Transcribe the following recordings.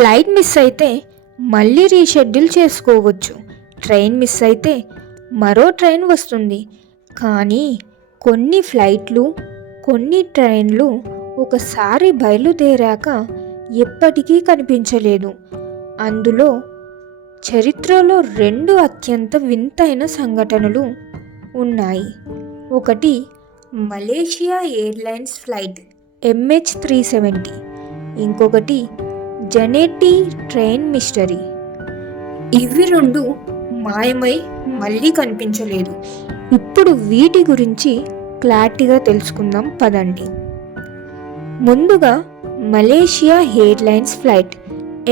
Flight miss అయితే మళ్ళీ reschedule చేసుకోవచ్చు. ట్రైన్ మిస్ అయితే మరో ట్రైన్ వస్తుంది. కానీ కొన్ని ఫ్లైట్లు, కొన్ని ట్రైన్లు ఒకసారి బయలుదేరాక ఎప్పటికీ కనిపించలేదు. అందులో చరిత్రలో 2 అత్యంత వింతైన సంఘటనలు ఉన్నాయి. ఒకటి మలేషియా ఎయిర్లైన్స్ ఫ్లైట్ MH370, ఇంకొకటి జెనెట్టి ట్రైన్ మిస్టరీ. ఇవి 2 మాయమై మళ్ళీ కనిపించలేదు. ఇప్పుడు వీటి గురించి క్లారిటీగా తెలుసుకుందాం పదండి. ముందుగా మలేషియా ఎయిర్లైన్స్ ఫ్లైట్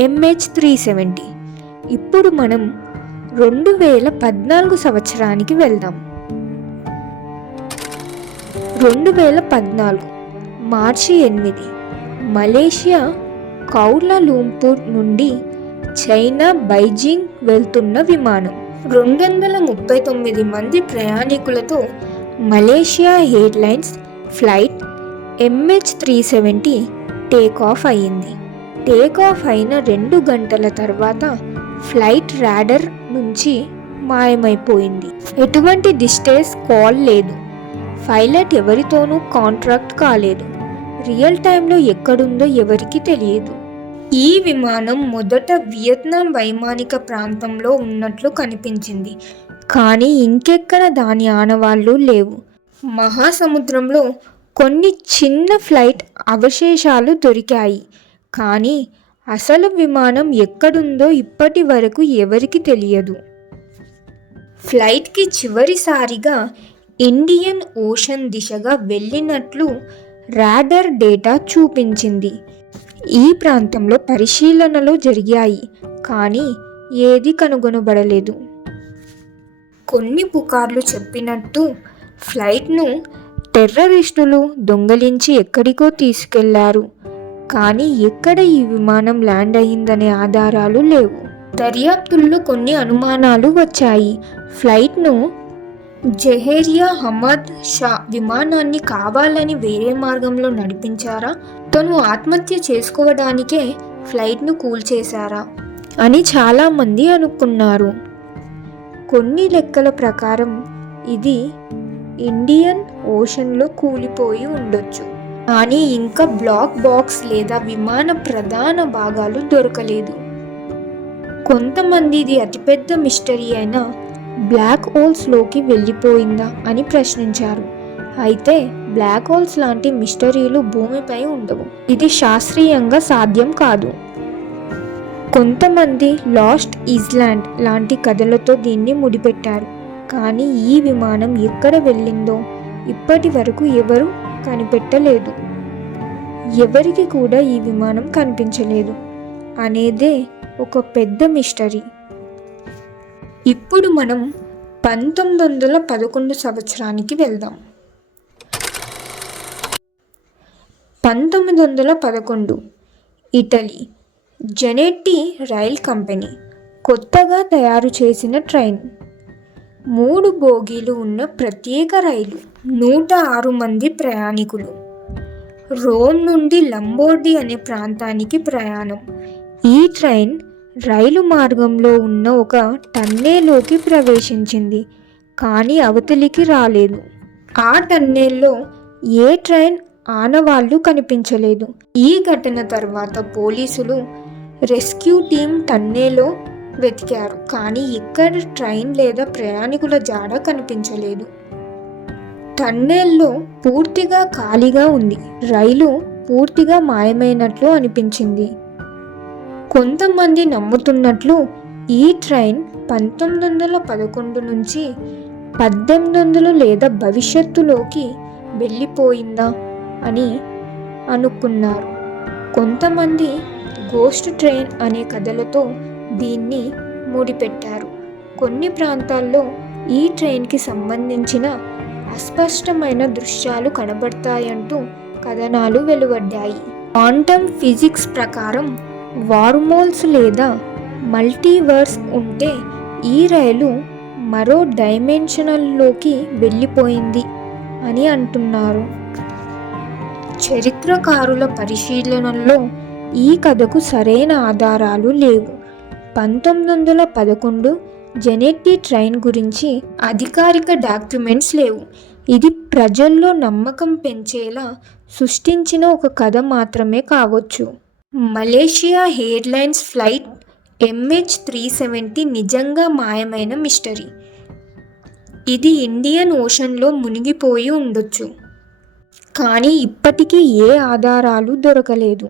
MH370. ఇప్పుడు మనం 2014 సంవత్సరానికి వెళ్దాం. 2014 మార్చి 8 మలేషియా కౌలాలంపూర్ నుండి చైనా బైజింగ్ వెళ్తున్న విమానం 239 మంది ప్రయాణికులతో Malaysia airlines flight MH370 takeoff అయింది. టేకాఫ్ అయిన 2 గంటల తర్వాత ఫ్లైట్ రాడర్ నుంచి మాయమైపోయింది. ఎటువంటి డిస్టెన్స్ కాల్ లేదు. పైలట్ ఎవరితోనూ కాంట్రాక్ట్ కాలేదు. రియల్ టైంలో ఎక్కడుందో ఎవరికి తెలియదు. ఈ విమానం మొదట వియత్నాం వైమానిక ప్రాంతంలో ఉన్నట్లు కనిపించింది. కానీ ఇంకెక్కడ దాని ఆనవాళ్లు లేవు. మహాసముద్రంలో కొన్ని చిన్న ఫ్లైట్ అవశేషాలు దొరికాయి. కానీ అసలు విమానం ఎక్కడుందో ఇప్పటి వరకు ఎవరికి తెలియదు. ఫ్లైట్కి చివరిసారిగా ఇండియన్ ఓషన్ దిశగా వెళ్ళినట్లు రాడర్ డేటా చూపించింది. ఈ ప్రాంతంలో పరిశీలనలు జరిగాయి, కానీ ఏది కనుగొనబడలేదు. కొన్ని పుకార్లు చెప్పినట్టు ఫ్లైట్ను టెర్రరిస్టులు దొంగలించి ఎక్కడికో తీసుకెళ్లారు. కానీ ఎక్కడ ఈ విమానం ల్యాండ్ అయ్యిందనే ఆధారాలు లేవు. దర్యాప్తుల్లో కొన్ని అనుమానాలు వచ్చాయి. ఫ్లైట్ను జహేరియా అహ్మద్ షా విమానాన్ని కావాలని వేరే మార్గంలో నడిపించారా, తను ఆత్మహత్య చేసుకోవడానికే ఫ్లైట్ను కూల్చేశారా అని చాలామంది అనుకున్నారు. కొన్ని లెక్కల ప్రకారం ఇది ఇండియన్ ఓషన్లో కూలిపోయి ఉండొచ్చు. కానీ ఇంకా బ్లాక్ బాక్స్ లేదా విమాన ప్రధాన భాగాలు దొరకలేదు. కొంతమంది ఇది అతిపెద్ద మిస్టరీ అయిన బ్లాక్ హోల్స్లోకి వెళ్ళిపోయిందా అని ప్రశ్నించారు. అయితే బ్లాక్ హోల్స్ లాంటి మిస్టరీలు భూమిపై ఉండవు. ఇది శాస్త్రీయంగా సాధ్యం కాదు. కొంతమంది లాస్ట్ ఐలాండ్ లాంటి కథలతో దీన్ని ముడిపెట్టారు. కానీ ఈ విమానం ఎక్కడ వెళ్ళిందో ఇప్పటి వరకు ఎవరు కనిపెట్టలేదు. ఎవరికి కూడా ఈ విమానం కనిపించలేదు అనేదే ఒక పెద్ద మిస్టరీ. ఇప్పుడు మనం 1911 సంవత్సరానికి వెళ్దాం. 1911 ఇటలీ జెనెట్టి రైల్ కంపెనీ కొత్తగా తయారు చేసిన ట్రైన్. 3 బోగీలు ఉన్న ప్రత్యేక రైలు, 106 మంది ప్రయాణికులు. రోమ్ నుండి లంబోర్డి అనే ప్రాంతానికి ప్రయాణం. ఈ ట్రైన్ రైలు మార్గంలో ఉన్న ఒక టన్నెల్లోకి ప్రవేశించింది, కానీ అవతలికి రాలేదు. ఆ టన్నెల్లో ఏ ట్రైన్ ఆనవాళ్లు కనిపించలేదు. ఈ ఘటన తర్వాత పోలీసులు రెస్క్యూ టీం టన్నెల్లో వెతికారు, కానీ ఎక్కడ ట్రైన్ లేదా ప్రయాణికుల జాడ కనిపించలేదు. టన్నెల్లో పూర్తిగా ఖాళీగా ఉంది. రైలు పూర్తిగా మాయమైనట్లు అనిపించింది. కొంతమంది నమ్ముతున్నట్లు ఈ ట్రైన్ 1911 నుంచి 1800 లేదా భవిష్యత్తులోకి వెళ్ళిపోయిందా అని అనుకున్నారు. కొంతమంది గోస్ట్ ట్రైన్ అనే కథలతో దీన్ని ముడిపెట్టారు. కొన్ని ప్రాంతాల్లో ఈ ట్రైన్కి సంబంధించిన అస్పష్టమైన దృశ్యాలు కనబడతాయంటూ కథనాలు వెలువడ్డాయి. క్వాంటమ్ ఫిజిక్స్ ప్రకారం వార్మోల్స్ లేదా మల్టీవర్స్ ఉంటే ఈ రైలు మరో డైమెన్షనల్లోకి వెళ్ళిపోయింది అని అంటున్నారు. చరిత్రకారుల పరిశీలనల్లో ఈ కథకు సరైన ఆధారాలు లేవు. 1911 జెనెట్టి ట్రైన్ గురించి అధికారిక డాక్యుమెంట్స్ లేవు. ఇది ప్రజల్లో నమ్మకం పెంచేలా సృష్టించిన ఒక కథ మాత్రమే కావచ్చు. మలేషియా ఎయిర్లైన్స్ ఫ్లైట్ MH370 నిజంగా మాయమైన మిస్టరీ. ఇది ఇండియన్ ఓషన్లో మునిగిపోయి ఉండొచ్చు, కానీ ఇప్పటికీ ఏ ఆధారాలు దొరకలేదు.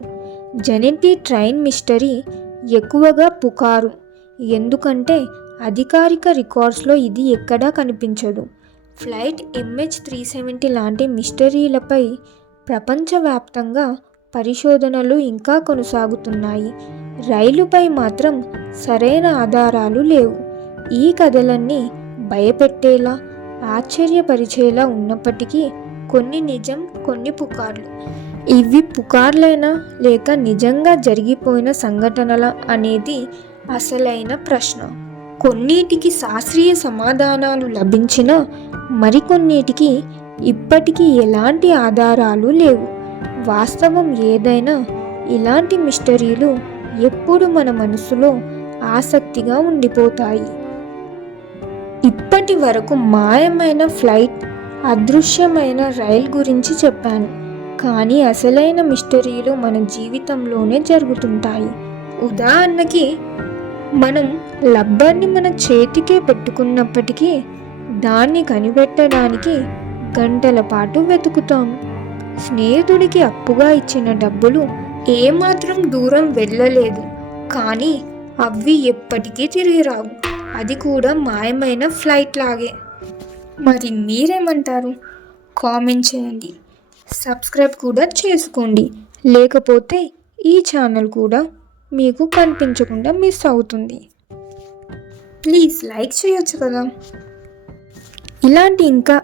జెనెట్టి ట్రైన్ మిస్టరీ ఎక్కువగా పుకారు, ఎందుకంటే అధికారిక రికార్డ్స్లో ఇది ఎక్కడా కనిపించదు. ఫ్లైట్ MH370 లాంటి మిస్టరీలపై ప్రపంచవ్యాప్తంగా పరిశోధనలు ఇంకా కొనసాగుతున్నాయి. రైలుపై మాత్రం సరైన ఆధారాలు లేవు. ఈ కథలన్నీ భయపెట్టేలా, ఆశ్చర్యపరిచేలా ఉన్నప్పటికీ కొన్ని నిజం, కొన్ని పుకార్లు. ఇవి పుకార్లైనా లేక నిజంగా జరిగిపోయిన సంఘటనల అనేది అసలైన ప్రశ్న. కొన్నిటికి శాస్త్రీయ సమాధానాలు లభించినా మరికొన్నిటికి ఇప్పటికీ ఎలాంటి ఆధారాలు లేవు. వాస్తవం ఏదైనా ఇలాంటి మిస్టరీలు ఎప్పుడు మన మనసులో ఆసక్తిగా ఉండిపోతాయి. ఇప్పటి వరకు మాయమైన ఫ్లైట్, అదృశ్యమైన రైల్ గురించి చెప్పాను, కానీ అసలైన మిస్టరీలు మన జీవితంలోనే జరుగుతుంటాయి. ఉదాహరణకి, మనం రబ్బర్ని మన చేతికే పెట్టుకున్నప్పటికీ దాన్ని కనిపెట్టడానికి గంటల పాటు వెతుకుతాం. స్నేహితుడికి అప్పుగా ఇచ్చిన డబ్బులు ఏమాత్రం దూరం వెళ్ళలేదు, కానీ అవి ఎప్పటికీ తిరిగి రావు. అది కూడా మాయమైన ఫ్లైట్ లాగే. మరి మీరేమంటారు? కామెంట్ చేయండి, సబ్స్క్రైబ్ కూడా చేసుకోండి, లేకపోతే ఈ ఛానల్ కూడా మీకు కనిపించకుండా మిస్ అవుతుంది. ప్లీజ్ లైక్ చేయొచ్చు కదా. ఇలాంటి ఇంకా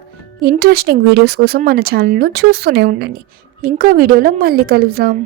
ఇంట్రెస్టింగ్ వీడియోస్ కోసం మన ఛానల్ను చూస్తూనే ఉండండి. ఇంకో వీడియోలో మళ్ళీ కలుద్దాం.